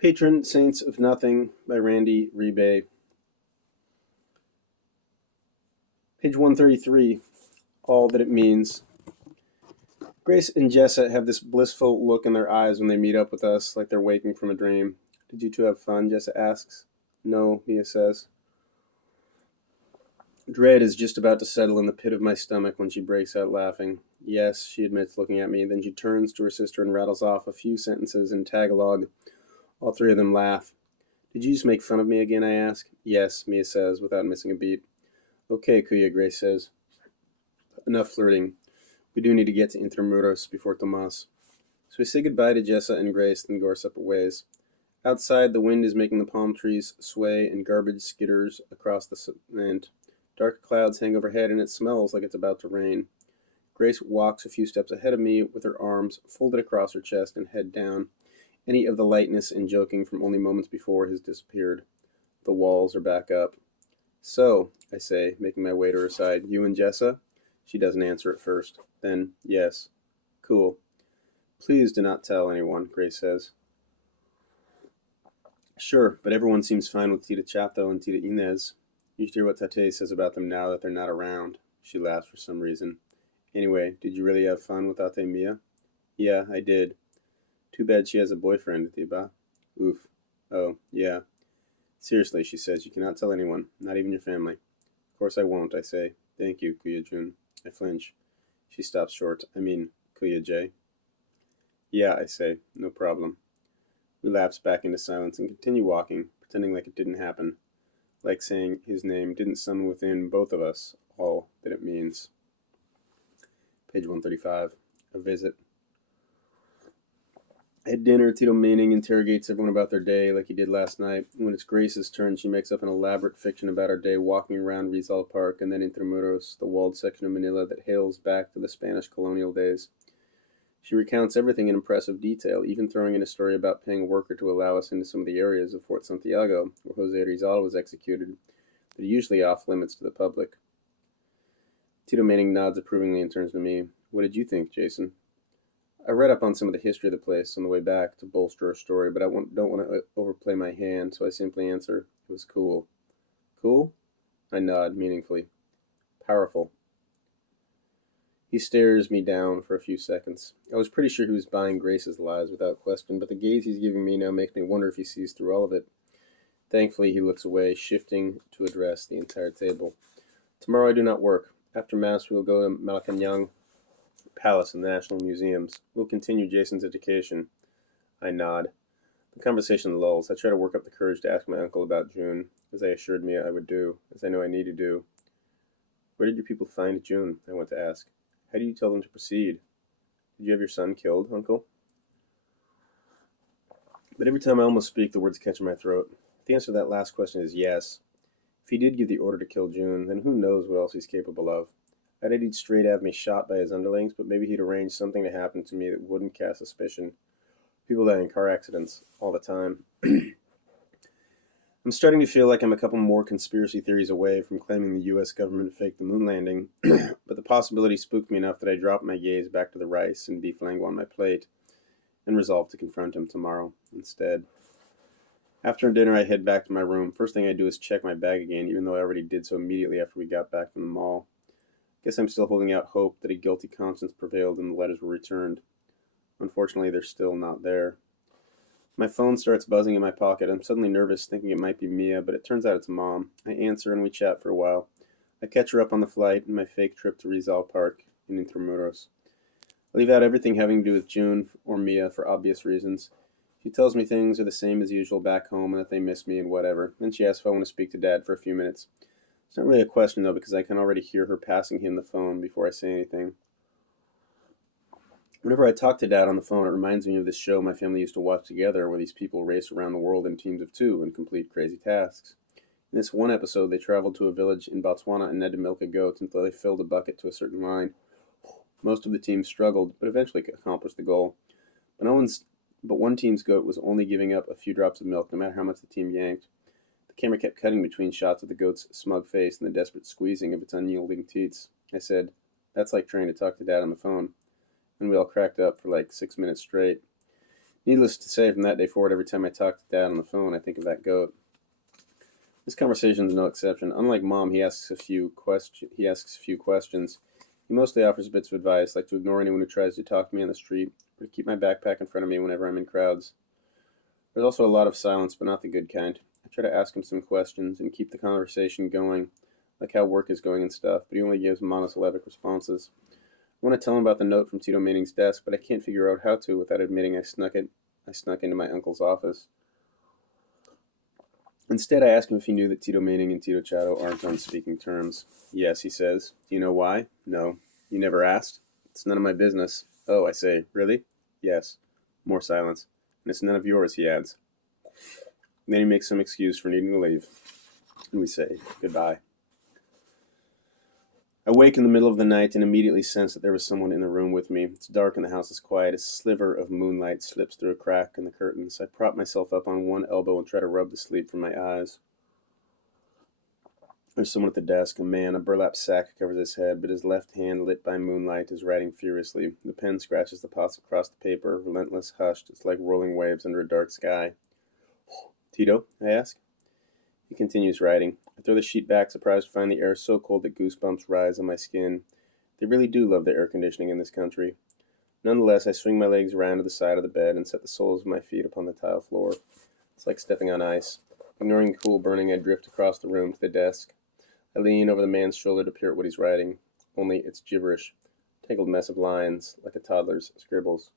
Patron Saints of Nothing by Randy Rebay. Page 133, All That It Means. Grace and Jessa have this blissful look in their eyes when they meet up with us, like they're waking from a dream. Did you two have fun? Jessa asks. No, Mia says. Dread is just about to settle in the pit of my stomach when she breaks out laughing. Yes, she admits, looking at me. Then she turns to her sister and rattles off a few sentences in Tagalog. All three of them laugh. Did you just make fun of me again, I ask. Yes, Mia says, without missing a beat. Okay, Kuya, Grace says. Enough flirting. We do need to get to Intramuros before Tomas. So we say goodbye to Jessa and Grace, then go our separate ways. Outside, the wind is making the palm trees sway and garbage skitters across the cement. Dark clouds hang overhead and it smells like it's about to rain. Grace walks a few steps ahead of me with her arms folded across her chest and head down. Any of the lightness and joking from only moments before has disappeared. The walls are back up. So, I say, making my way to her side, you and Jessa? She doesn't answer at first. Then, yes. Cool. Please do not tell anyone, Grace says. Sure, but everyone seems fine with Tita Chato and Tita Inez. You should hear what Tate says about them now that they're not around. She laughs for some reason. Anyway, did you really have fun with Ate Mia? Yeah, I did. Too bad she has a boyfriend, Tiba. Oof. Oh, yeah. Seriously, she says, you cannot tell anyone, not even your family. Of course I won't, I say. Thank you, Kuya-jun. I flinch. She stops short. I mean, Kuya-jay. Yeah, I say. No problem. We lapse back into silence and continue walking, pretending like it didn't happen. Like saying his name didn't summon within both of us all that it means. Page 135. A visit. At dinner, Tito Manning interrogates everyone about their day like he did last night. When it's Grace's turn, she makes up an elaborate fiction about our day walking around Rizal Park and then Intramuros, the walled section of Manila that hails back to the Spanish colonial days. She recounts everything in impressive detail, even throwing in a story about paying a worker to allow us into some of the areas of Fort Santiago, where Jose Rizal was executed, that are usually off limits to the public. Tito Manning nods approvingly and turns to me. What did you think, Jason? I read up on some of the history of the place on the way back to bolster her story, but I don't want to overplay my hand, so I simply answer, it was cool. Cool? I nod meaningfully. Powerful. He stares me down for a few seconds. I was pretty sure he was buying Grace's lies without question, but the gaze he's giving me now makes me wonder if he sees through all of it. Thankfully, he looks away, shifting to address the entire table. Tomorrow I do not work. After Mass, we will go to Malacanang Palace and the National Museums. We'll continue Jason's education. I nod. The conversation lulls. I try to work up the courage to ask my uncle about June, as I assured Mia I would do, as I know I need to do. Where did your people find June? I want to ask. How do you tell them to proceed? Did you have your son killed, Uncle? But every time I almost speak, the words catch in my throat. The answer to that last question is yes. If he did give the order to kill June, then who knows what else he's capable of. I bet he'd straight have me shot by his underlings, but maybe he'd arrange something to happen to me that wouldn't cast suspicion. People die in car accidents all the time. I'm starting to feel like I'm a couple more conspiracy theories away from claiming the U.S. government faked the moon landing, but the possibility spooked me enough that I dropped my gaze back to the rice and beef linguine on my plate and resolved to confront him tomorrow instead. After dinner, I head back to my room. First thing I do is check my bag again, even though I already did so immediately after we got back from the mall. Guess I'm still holding out hope that a guilty conscience prevailed and the letters were returned. Unfortunately, they're still not there. My phone starts buzzing in my pocket. I'm suddenly nervous, thinking it might be Mia, but it turns out it's Mom. I answer and we chat for a while. I catch her up on the flight and my fake trip to Rizal Park in Intramuros. I leave out everything having to do with June or Mia for obvious reasons. She tells me things are the same as usual back home and that they miss me and whatever. Then she asks if I want to speak to Dad for a few minutes. It's not really a question, though, because I can already hear her passing him the phone before I say anything. Whenever I talk to Dad on the phone, it reminds me of this show my family used to watch together where these people race around the world in teams of two and complete crazy tasks. In this one episode, they traveled to a village in Botswana and had to milk a goat until they filled a bucket to a certain line. Most of the team struggled, but eventually accomplished the goal. But one team's goat was only giving up a few drops of milk, no matter how much the team yanked. The camera kept cutting between shots of the goat's smug face and the desperate squeezing of its unyielding teats. I said, "That's like trying to talk to Dad on the phone." And we all cracked up for like 6 minutes straight. Needless to say, from that day forward, every time I talk to Dad on the phone, I think of that goat. This conversation is no exception. Unlike Mom, he asks a few questions. He mostly offers bits of advice, like to ignore anyone who tries to talk to me on the street, or to keep my backpack in front of me whenever I'm in crowds. There's also a lot of silence, but not the good kind. I try to ask him some questions and keep the conversation going, like how work is going and stuff, but he only gives monosyllabic responses. I want to tell him about the note from Tito Manning's desk, but I can't figure out how to without admitting I snuck into my uncle's office. Instead, I ask him if he knew that Tito Manning and Tito Chato aren't on speaking terms. Yes, he says. Do you know why? No. You never asked? It's none of my business. Oh, I say. Really? Yes. More silence. And it's none of yours, he adds. And then he makes some excuse for needing to leave. And we say goodbye. I wake in the middle of the night and immediately sense that there was someone in the room with me. It's dark and the house is quiet. A sliver of moonlight slips through a crack in the curtains. I prop myself up on one elbow and try to rub the sleep from my eyes. There's someone at the desk, a man. A burlap sack covers his head, but his left hand, lit by moonlight, is writing furiously. The pen scratches the pots across the paper, relentless, hushed. It's like rolling waves under a dark sky. Tito? I ask. He continues writing. I throw the sheet back, surprised to find the air so cold that goosebumps rise on my skin. They really do love the air conditioning in this country. Nonetheless, I swing my legs around to the side of the bed and set the soles of my feet upon the tile floor. It's like stepping on ice. Ignoring the cool burning, I drift across the room to the desk. I lean over the man's shoulder to peer at what he's writing. Only it's gibberish. A tangled mess of lines, like a toddler's scribbles.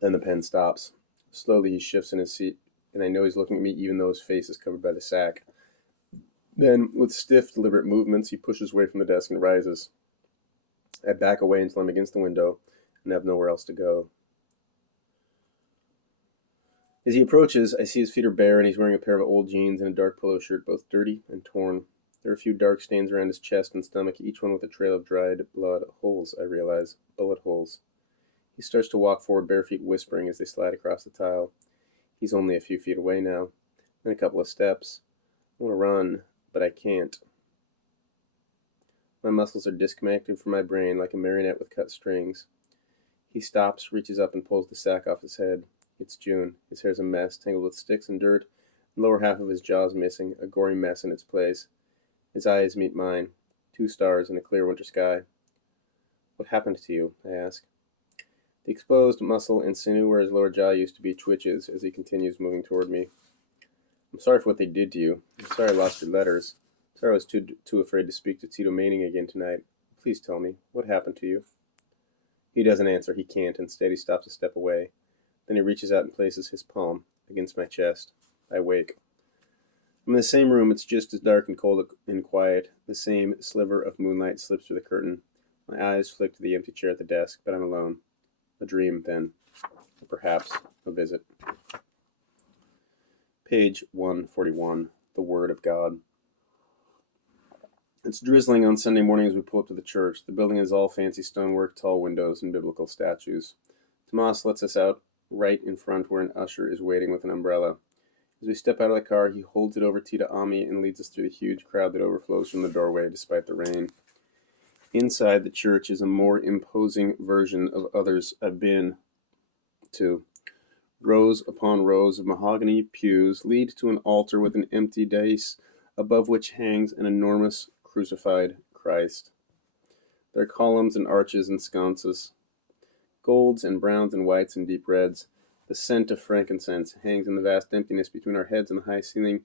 Then the pen stops. Slowly he shifts in his seat, and I know he's looking at me even though his face is covered by the sack. Then, with stiff, deliberate movements, he pushes away from the desk and rises. I back away until I'm against the window and have nowhere else to go. As he approaches, I see his feet are bare and he's wearing a pair of old jeans and a dark polo shirt, both dirty and torn. There are a few dark stains around his chest and stomach, each one with a trail of dried blood. Holes, I realize. Bullet holes. He starts to walk forward, bare feet whispering as they slide across the tile. He's only a few feet away now. Then a couple of steps. I want to run, but I can't. My muscles are disconnected from my brain like a marionette with cut strings. He stops, reaches up, and pulls the sack off his head. It's June. His hair's a mess, tangled with sticks and dirt. The lower half of his jaw's missing, a gory mess in its place. His eyes meet mine. 2 stars in a clear winter sky. What happened to you? I ask. The exposed muscle and sinew where his lower jaw used to be twitches as he continues moving toward me. I'm sorry for what they did to you. I'm sorry I lost your letters. I'm sorry I was too afraid to speak to Tito Manning again tonight. Please tell me, what happened to you? He doesn't answer. He can't. Instead, he stops a step away. Then he reaches out and places his palm against my chest. I wake. I'm in the same room. It's just as dark and cold and quiet. The same sliver of moonlight slips through the curtain. My eyes flick to the empty chair at the desk, but I'm alone. A dream, then. Or perhaps a visit. Page 141. The Word of God. It's drizzling on Sunday morning as we pull up to the church. The building is all fancy stonework, tall windows, and biblical statues. Tomas lets us out right in front where an usher is waiting with an umbrella. As we step out of the car, he holds it over Tita Ami and leads us through the huge crowd that overflows from the doorway despite the rain. Inside the church is a more imposing version of others I've been to. Rows upon rows of mahogany pews lead to an altar with an empty dais, above which hangs an enormous crucified Christ. There are columns and arches and sconces, golds and browns and whites and deep reds. The scent of frankincense hangs in the vast emptiness between our heads and the high ceiling.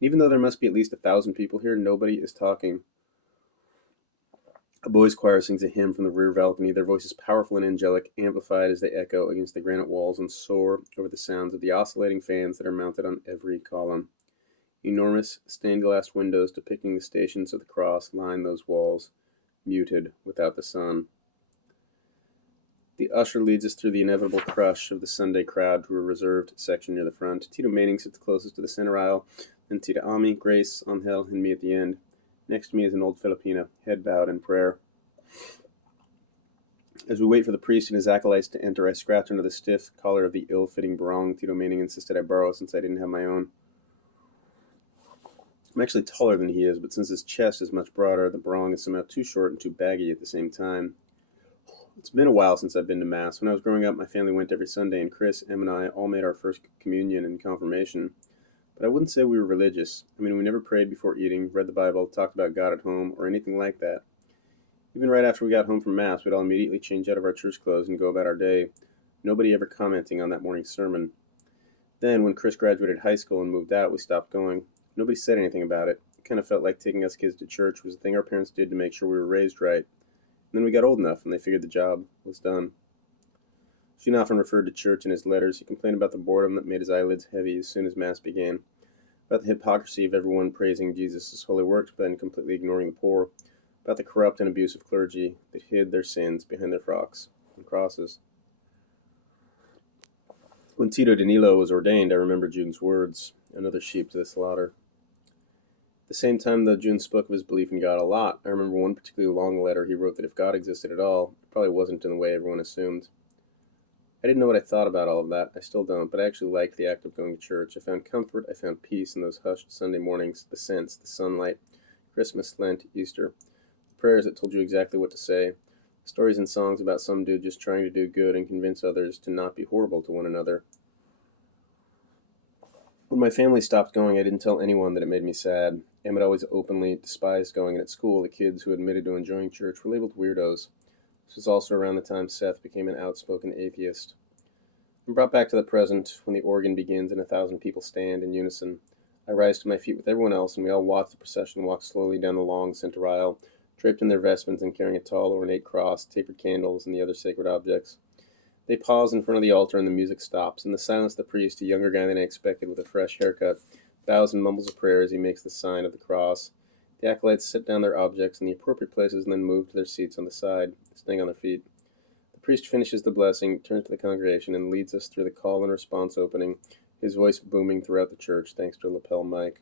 Even though there must be at least 1,000 people here, nobody is talking. A boys' choir sings a hymn from the rear balcony, their voices powerful and angelic, amplified as they echo against the granite walls and soar over the sounds of the oscillating fans that are mounted on every column. Enormous stained-glass windows depicting the stations of the cross line those walls, muted without the sun. The usher leads us through the inevitable crush of the Sunday crowd to a reserved section near the front. Tito Manning sits closest to the center aisle, then Tita Ami, Grace, Angel, and me at the end. Next to me is an old Filipina, head bowed in prayer. As we wait for the priest and his acolytes to enter, I scratch under the stiff collar of the ill-fitting barong Tito Manning insisted I borrow since I didn't have my own. I'm actually taller than he is, but since his chest is much broader, the barong is somehow too short and too baggy at the same time. It's been a while since I've been to Mass. When I was growing up, my family went every Sunday, and Chris, Em, and I all made our first communion and confirmation. But I wouldn't say we were religious. I mean, we never prayed before eating, read the Bible, talked about God at home, or anything like that. Even right after we got home from Mass, we'd all immediately change out of our church clothes and go about our day, nobody ever commenting on that morning's sermon. Then, when Chris graduated high school and moved out, we stopped going. Nobody said anything about it. It kind of felt like taking us kids to church was a thing our parents did to make sure we were raised right. And then we got old enough, and they figured the job was done. Sheen often referred to church in his letters. He complained about the boredom that made his eyelids heavy as soon as Mass began, about the hypocrisy of everyone praising Jesus' holy works but then completely ignoring the poor, about the corrupt and abusive clergy that hid their sins behind their frocks and crosses. When Tito Danilo was ordained, I remember June's words, another sheep to the slaughter. At the same time, though June spoke of his belief in God a lot, I remember one particularly long letter he wrote that if God existed at all, it probably wasn't in the way everyone assumed. I didn't know what I thought about all of that. I still don't, but I actually liked the act of going to church. I found comfort, I found peace in those hushed Sunday mornings, the scents, the sunlight, Christmas, Lent, Easter, the prayers that told you exactly what to say, stories and songs about some dude just trying to do good and convince others to not be horrible to one another. When my family stopped going, I didn't tell anyone that it made me sad. Em had always openly despised going, and at school, the kids who admitted to enjoying church were labeled weirdos. This was also around the time Seth became an outspoken atheist. I'm brought back to the present when the organ begins and 1,000 people stand in unison. I rise to my feet with everyone else, and we all watch the procession walk slowly down the long center aisle, draped in their vestments and carrying a tall, ornate cross, tapered candles, and the other sacred objects. They pause in front of the altar, and the music stops. In the silence, the priest, a younger guy than I expected with a fresh haircut, bows and mumbles a prayer as he makes the sign of the cross. The acolytes sit down their objects in the appropriate places and then move to their seats on the side, staying on their feet. The priest finishes the blessing, turns to the congregation, and leads us through the call and response opening, his voice booming throughout the church thanks to a lapel mic.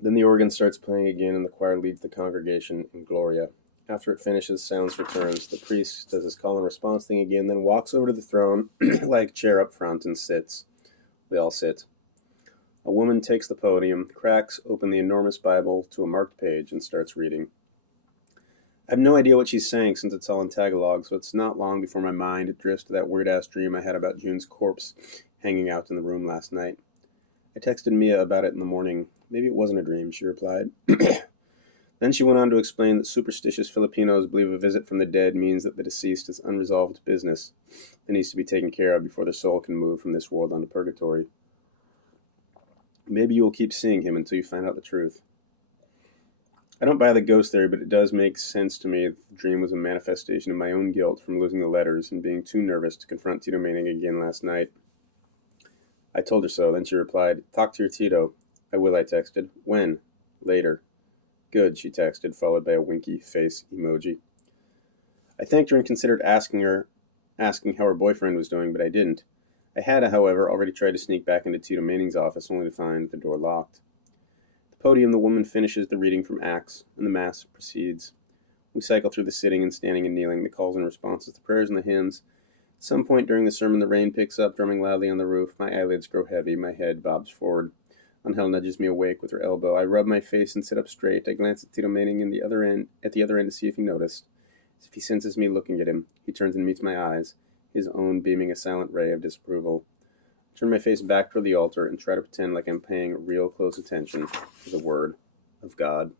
Then the organ starts playing again, and the choir leads the congregation in Gloria. After it finishes, silence returns. The priest does his call and response thing again, then walks over to the throne, like chair up front, and sits. We all sit. A woman takes the podium, cracks open the enormous Bible to a marked page, and starts reading. I have no idea what she's saying since it's all in Tagalog, so it's not long before my mind drifts to that weird-ass dream I had about June's corpse hanging out in the room last night. I texted Mia about it in the morning. Maybe it wasn't a dream, she replied. Then she went on to explain that superstitious Filipinos believe a visit from the dead means that the deceased is unresolved business that needs to be taken care of before the soul can move from this world onto purgatory. Maybe you will keep seeing him until you find out the truth. I don't buy the ghost theory, but it does make sense to me that the dream was a manifestation of my own guilt from losing the letters and being too nervous to confront Tito Manning again last night. I told her so. Then she replied, "Talk to your Tito." "I will," I texted. "When?" "Later." "Good," she texted, followed by a winky face emoji. I thanked her and considered asking how her boyfriend was doing, but I didn't. I had, however, already tried to sneak back into Tito Manning's office, only to find the door locked. At the podium, the woman finishes the reading from Acts, and the Mass proceeds. We cycle through the sitting and standing and kneeling, the calls and responses, the prayers and the hymns. At some point during the sermon, the rain picks up, drumming loudly on the roof. My eyelids grow heavy, my head bobs forward. Angel nudges me awake with her elbow. I rub my face and sit up straight. I glance at Tito Manning at the other end to see if he noticed. As if he senses me looking at him, he turns and meets my eyes, his own beaming a silent ray of disapproval. I turn my face back toward the altar and try to pretend like I'm paying real close attention to the Word of God.